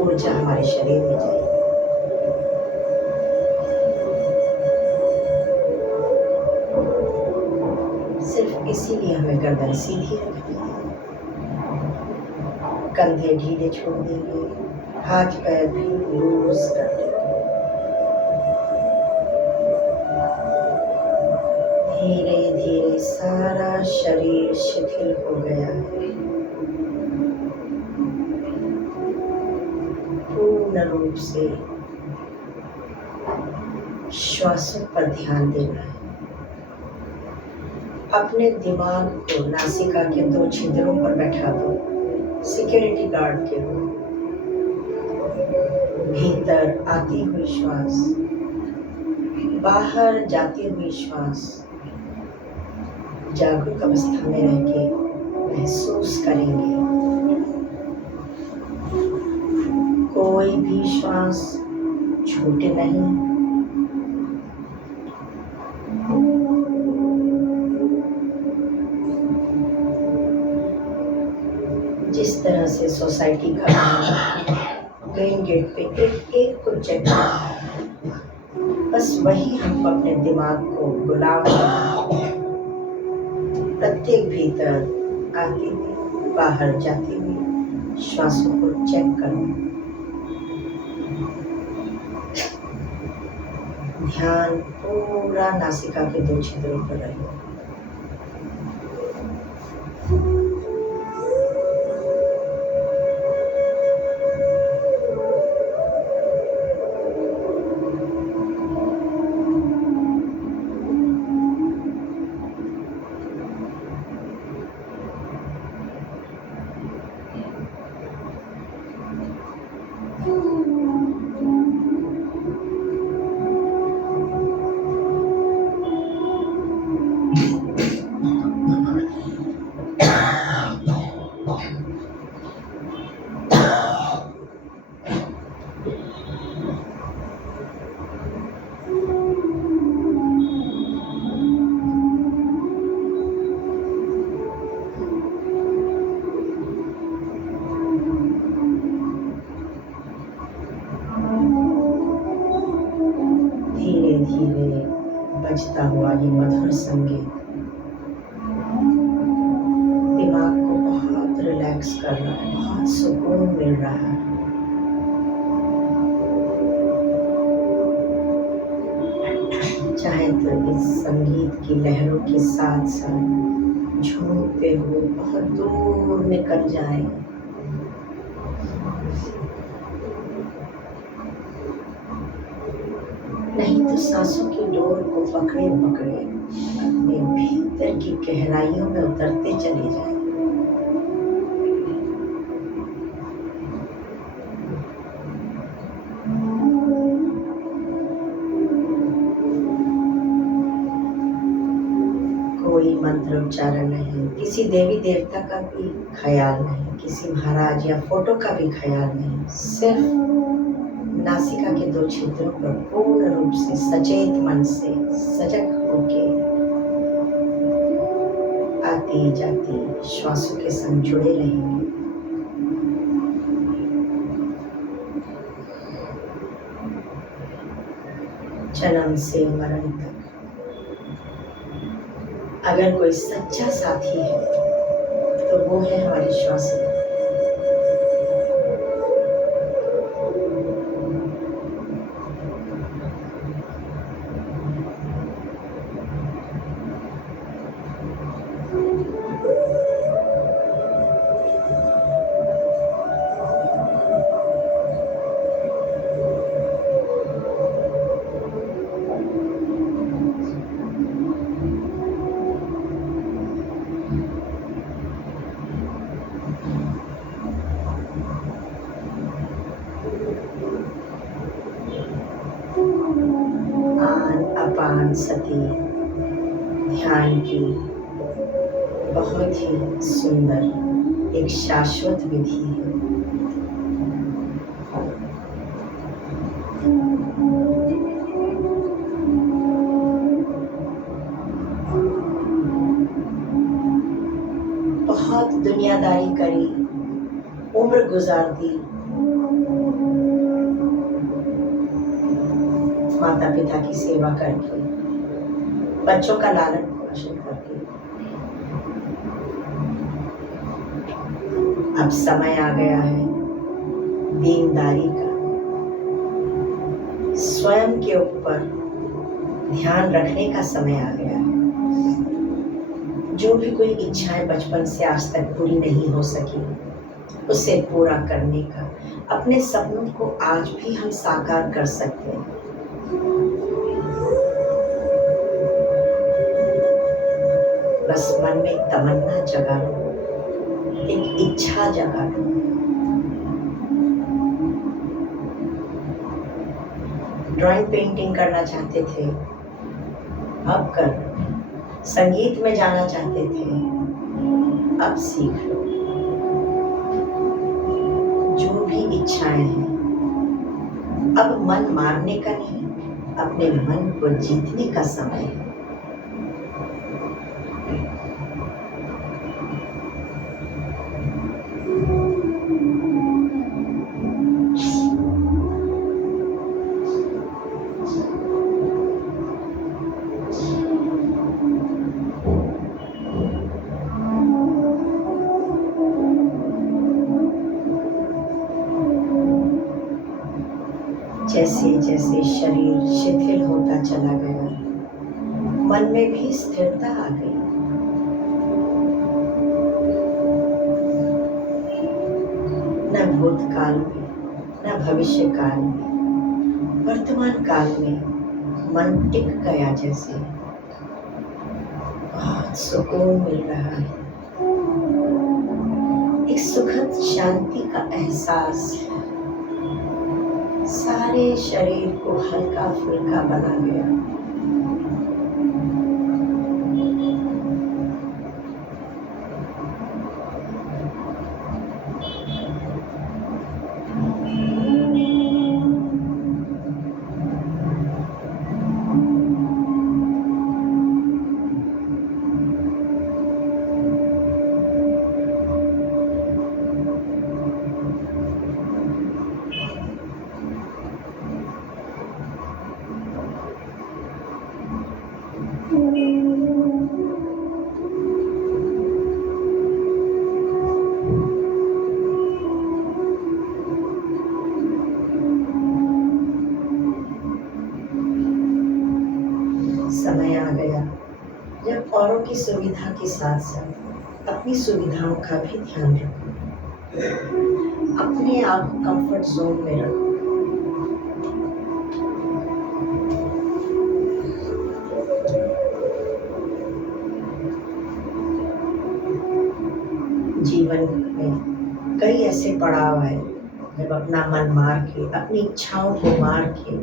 ऊर्जा हमारे शरीर में जाएगी। सिर्फ इसीलिए हमें गर्दन सीधी रखनी है। कंधे ढीले छोड़ देंगे, हाथ पैर भी लूज कर देंगे। धीरे धीरे सारा शरीर शिथिल हो गया है। पूर्ण रूप से श्वासों पर ध्यान देना है। अपने दिमाग को नासिका के 2 छिद्रों पर बैठा दो, सिक्योरिटी गार्ड के हो। भीतर आती हुई श्वास, बाहर जाती हुई श्वास जागरूक अवस्था में रह के महसूस करेंगे। कोई भी श्वास छूटे नहीं। जिस तरह से सोसाइटी का मेन गेट पे एक एक को चेक करना, बस वही हम अपने दिमाग को बुलाओ। प्रत्येक भीतर आती हुई, बाहर जाती हुई श्वासों को चेक करो। ध्यान पूरा नासिका के 2 छिद्रों पर रहे। धीरे बजता हुआ ये मधुर संगीत दिमाग को बहुत रिलैक्स कर रहा है, बहुत सुकून मिल रहा है। चाहे तो इस संगीत की लहरों के साथ साथ झूमते हुए बहुत दूर निकल जाए। नहीं तो सांसों की डोर को पकड़े पकड़े अपने भीतर की गहराइयों में उतरते चले जाए। कोई मंत्र उच्चारण नहीं, किसी देवी देवता का भी ख्याल नहीं, किसी महाराज या फोटो का भी ख्याल नहीं, सिर्फ नासिका के दो छिद्रों पर पूर्ण रूप से सचेत मन से सजग होके आती जाती श्वासों के संग जुड़े रहेंगे। जन्म से मरण तक अगर कोई सच्चा साथी है तो वो है हमारी श्वासें। अपान सती ध्यान की बहुत ही सुंदर एक शाश्वत विधि है। बहुत दुनियादारी करी, उम्र गुजार दी, माता पिता की सेवा करके, बच्चों का लालन पोषण करके अब समय आ गया है दीनदारी का। स्वयं के ऊपर ध्यान रखने का समय आ गया है। जो भी कोई इच्छाएं बचपन से आज तक पूरी नहीं हो सकी, उसे पूरा करने का, अपने सपनों को आज भी हम साकार कर सकते हैं। बस मन में एक तमन्ना जगा लो, एक इच्छा जगा लो। ड्राइंग पेंटिंग करना चाहते थे, अब कर लो। संगीत में जाना चाहते थे, अब सीख लो। जो भी इच्छाएं हैं, अब मन मारने का नहीं, अपने मन को जीतने का समय है। जैसे जैसे शरीर शिथिल होता चला गया, मन में भी स्थिरता आ गई। न भूतकाल में, न भविष्य काल में, वर्तमान काल में मन टिक गया। जैसे बहुत सुकून मिल रहा है, एक सुखद शांति का एहसास सारे शरीर को हल्का फुल्का बना गया। समय आ गया जब औरों की सुविधा के साथ साथ अपनी सुविधाओं का भी ध्यान रखो। अपने आप कंफर्ट जोन में रखो। जीवन में कई ऐसे पड़ाव आए जब अपना मन मार के, अपनी इच्छाओं को मार के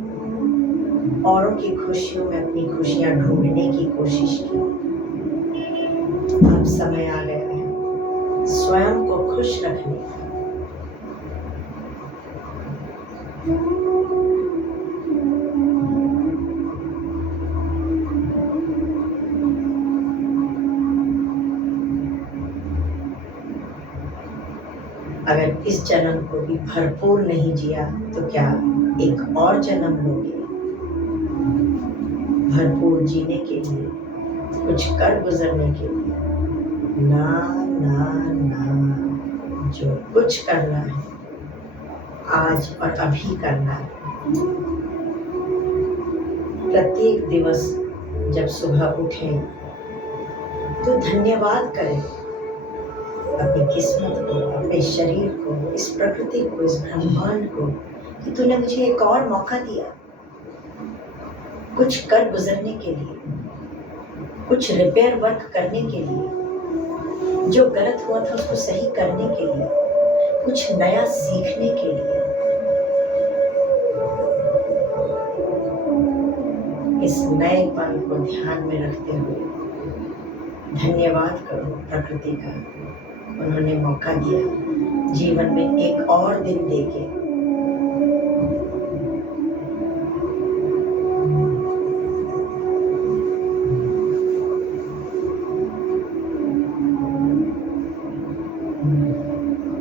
औरों की खुशियों में अपनी खुशियां ढूंढने की कोशिश की। अब समय आ गया है स्वयं को खुश रखने का। अगर इस जन्म को भी भरपूर नहीं जिया तो क्या एक और जन्म लोगे? भरपूर जीने के लिए, कुछ कर गुजरने के लिए ना ना ना। जो कुछ करना है आज और अभी करना है। प्रत्येक दिवस जब सुबह उठें तो धन्यवाद करें अपनी किस्मत को, अपने शरीर को, इस प्रकृति को, इस ब्रह्मांड को कि तूने मुझे एक और मौका दिया कुछ कर गुजरने के लिए, कुछ रिपेयर वर्क करने के लिए, जो गलत हुआ था उसको सही करने के लिए, कुछ नया सीखने के लिए। इस नए पल को ध्यान में रखते हुए धन्यवाद करो प्रकृति का। उन्होंने मौका दिया जीवन में एक और दिन देके।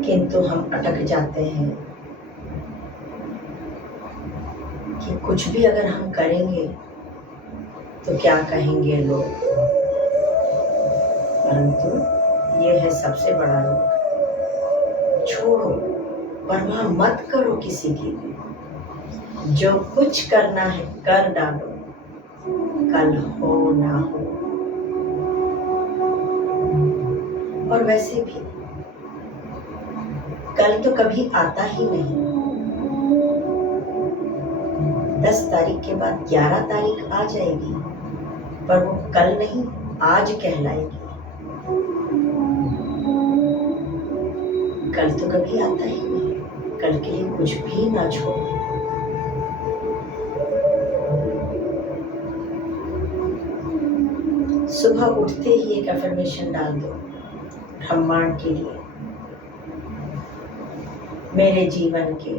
किंतु हम अटक जाते हैं कि कुछ भी अगर हम करेंगे तो क्या कहेंगे लोग। परंतु ये है सबसे बड़ा रोग। छोड़ो, परवाह मत करो किसी की भी। जो कुछ करना है कर डालो, कल हो ना हो। और वैसे भी कल तो कभी आता ही नहीं। 10 तारीख के बाद 11 तारीख आ जाएगी, पर वो कल नहीं आज कहलाएगी। कल तो कभी आता ही नहीं। कल के लिए कुछ भी ना छोड़ो। सुबह उठते ही एक अफर्मेशन डाल दो ब्रह्मांड के लिए। मेरे जीवन के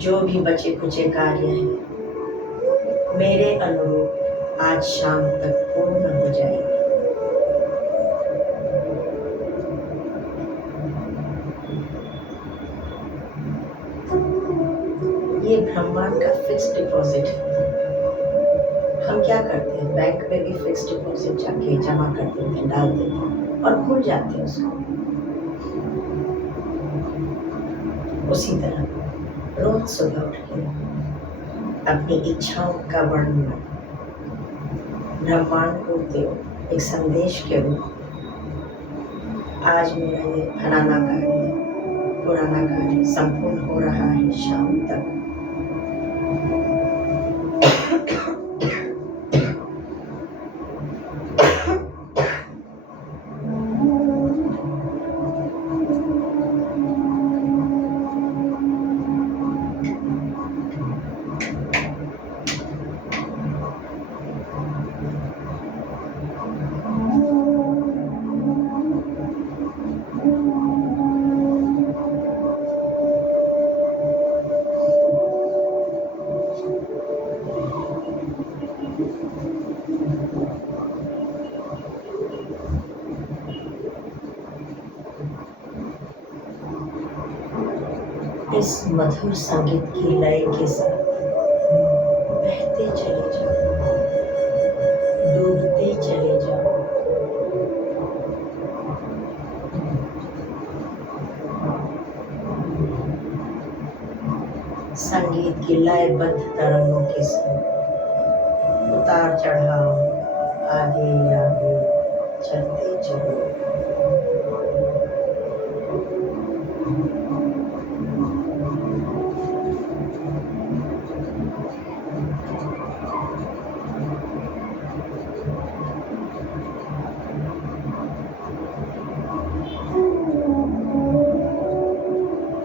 जो भी बचे कुचे कार्य हैं मेरे अनुरूप आज शाम तक पूर्ण हो जाएंगे। ये ब्रह्मांड का फिक्स डिपॉजिट है। हम क्या करते हैं, बैंक में भी फिक्स डिपॉजिट जाके जमा कर देते हैं, डाल देते हैं और भूल जाते हैं उसको। उसी तरह रोज सुबह उठ के अपनी इच्छाओं का वर्णन ब्रह्मांड को दो एक संदेश के रूप। आज मेरा ये फलाना कार्य, पुराना कार्य संपूर्ण हो रहा है शाम तक। इस मधुर संगीत की लय के साथ बहते चले जाओ, डूबते कि लयबद्ध तरंगों के संग उतार चढ़ाव आगे आगे चलते चलो।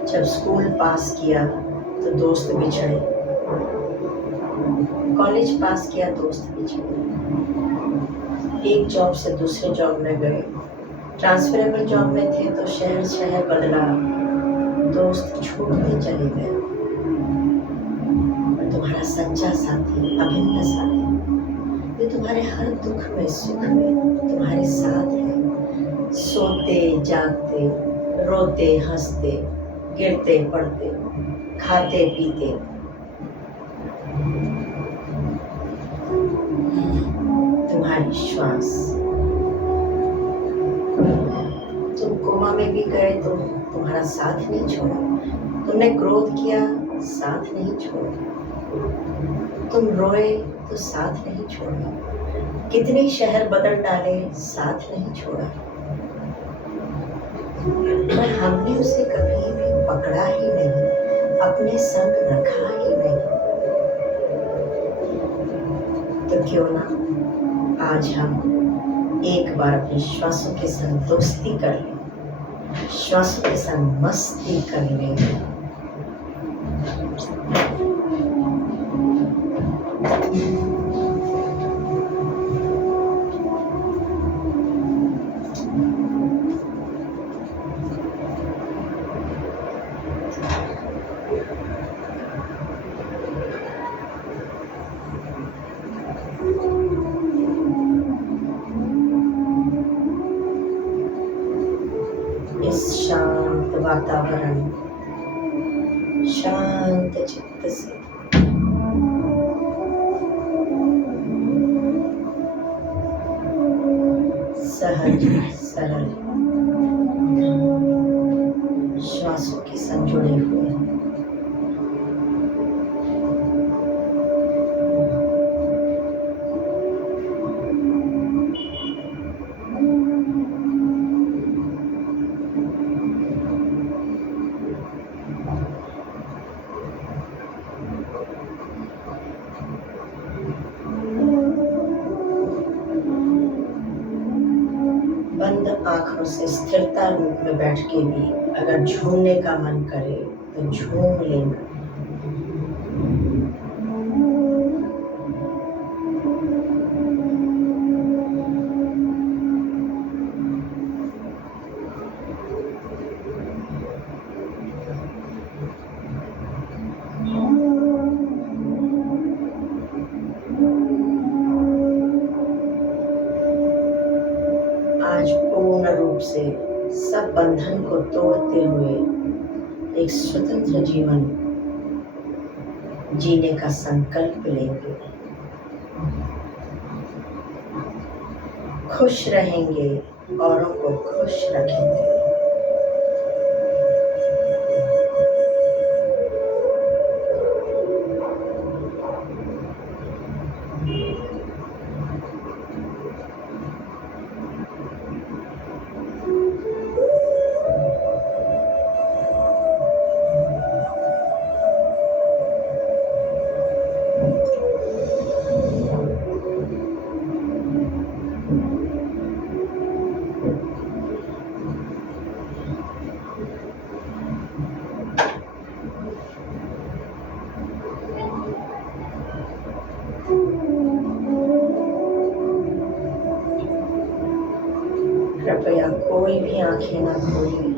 जब स्कूल पास किया तो दोस्त बिछड़े, कॉलेज पास किया दोस्त बिछड़े, एक जॉब से दूसरे जॉब में गए, ट्रांसफरेबल जॉब में थे तो शहर शहर बदला, दोस्त छूटते चले गए। और तुम्हारा सच्चा साथी, अभिन्न साथी, ये तुम्हारे हर दुख में सुख में तुम्हारे साथ है। सोते जागते, रोते हंसते, गिरते पड़ते, खाते पीते, तुम्हारी श्वास। तुम कोमा में भी गए तो तुम्हारा साथ नहीं छोड़ा, तुमने क्रोध किया साथ नहीं छोड़ा, तुम रोए तो साथ नहीं छोड़ा, कितने शहर बदल डाले साथ नहीं छोड़ा, पर हमने उसे कभी भी पकड़ा ही नहीं, अपने संग रखा ही नहीं। तो क्यों ना आज हम एक बार अपने श्वासों के संग दोस्ती कर लें, श्वासों के संग मस्ती कर लें। इस शांत वातावरण, शांत चित्त से सहज सरल श्वासों के संग जुड़े हुए हैं। बंद आंखों से स्थिरता रूप में बैठ के भी अगर झूमने का मन करे तो झूम लेना। आज पूर्ण रूप से सब बंधन को तोड़ते हुए एक स्वतंत्र जीवन जीने का संकल्प लेंगे। खुश रहेंगे, औरों को खुश रखेंगे। कृपया कोई भी आंखें ना खोलिए।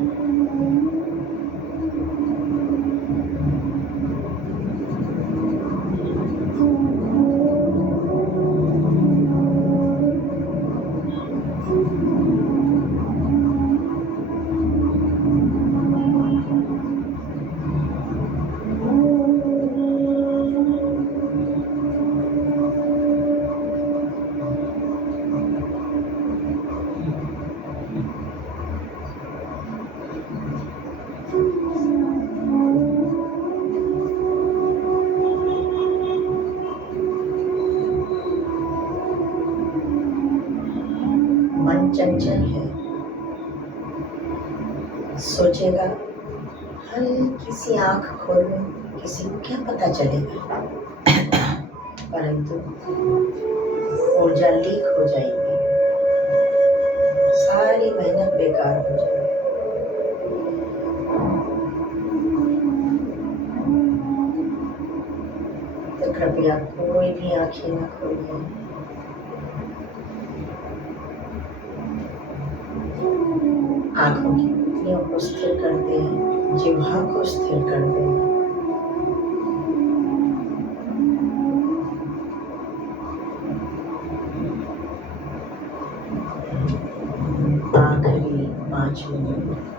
चंचल है, सोचेगा हल्की सी आंख खोल लो, किसी को क्या पता चलेगा, परंतु ऊर्जा लीक हो जाएगी, सारी मेहनत बेकार हो जाएगी। तो कृपया कोई भी आंखें न खोलिए। आंखों की पुतलियों को स्थिर कर दें, जिह्वा को स्थिर कर दें। आखिरी 5 मिनट।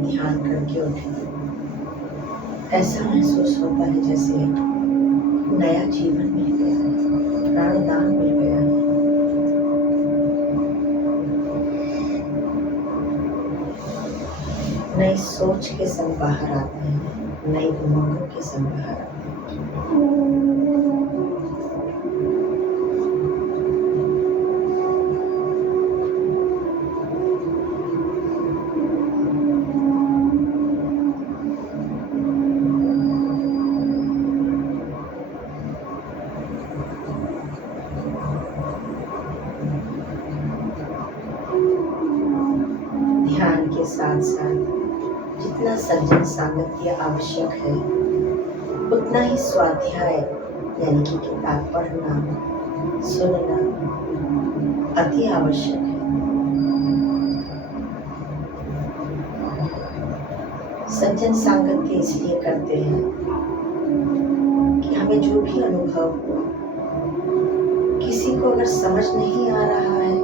ध्यान करके उठे, ऐसा महसूस होता है जैसे नया जीवन मिल गया है, प्राणदान मिल गया है। नई सोच के संग बाहर आते हैं, नई उमंगों के संग बाहर आते हैं। ध्यान के साथ साथ जितना सज्जन सामर्थ्य आवश्यक है, उतना ही स्वाध्याय यानी कि किताब पढ़ना, सुनना अति आवश्यक है। सज्जन सांगत्य इसलिए करते हैं कि हमें जो भी अनुभव हो, किसी को अगर समझ नहीं आ रहा है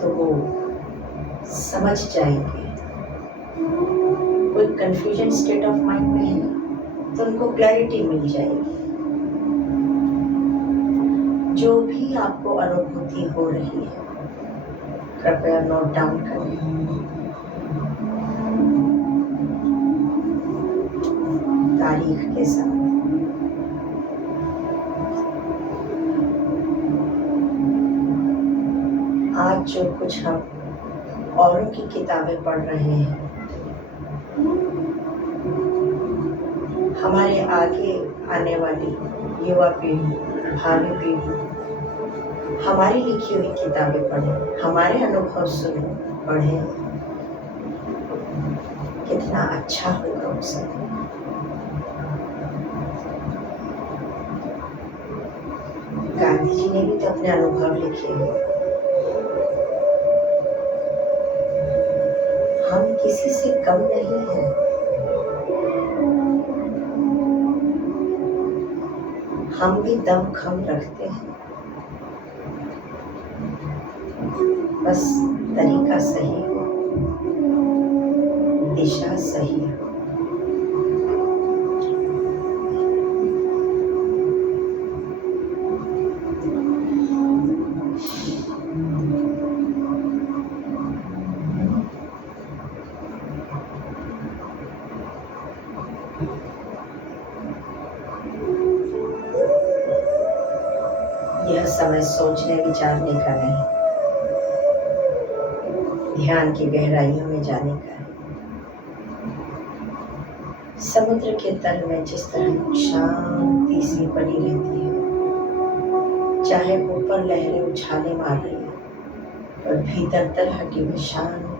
तो वो समझ जाएंगे। कोई कंफ्यूजन स्टेट ऑफ माइंड में है तो उनको क्लैरिटी मिल जाएगी। जो भी आपको अनुभूति हो रही है, कृपया नोट डाउन करें। तारीख के साथ। आज जो कुछ हम औरों की किताबें पढ़ रहे हैं, हमारे आगे आने वाली युवा पीढ़ी, भावी पीढ़ी हमारी लिखी हुई किताबें पढ़ें, हमारे अनुभव सुने, पढ़ें, कितना अच्छा होगा उसे। गांधी जी ने भी तो अपने अनुभव लिखे हैं। हम किसी से कम नहीं हैं। हम भी दम खम रखते हैं, बस तरीका सही हो, दिशा सही हो। यह समय सोचने विचारने का नहीं, ध्यान की गहराइयों में जाने का है। समुद्र के तल में जिस तरह शांति सी बनी रहती है, चाहे ऊपर लहरें उछाले मार रही हो, पर भीतर तलहटी में शांति।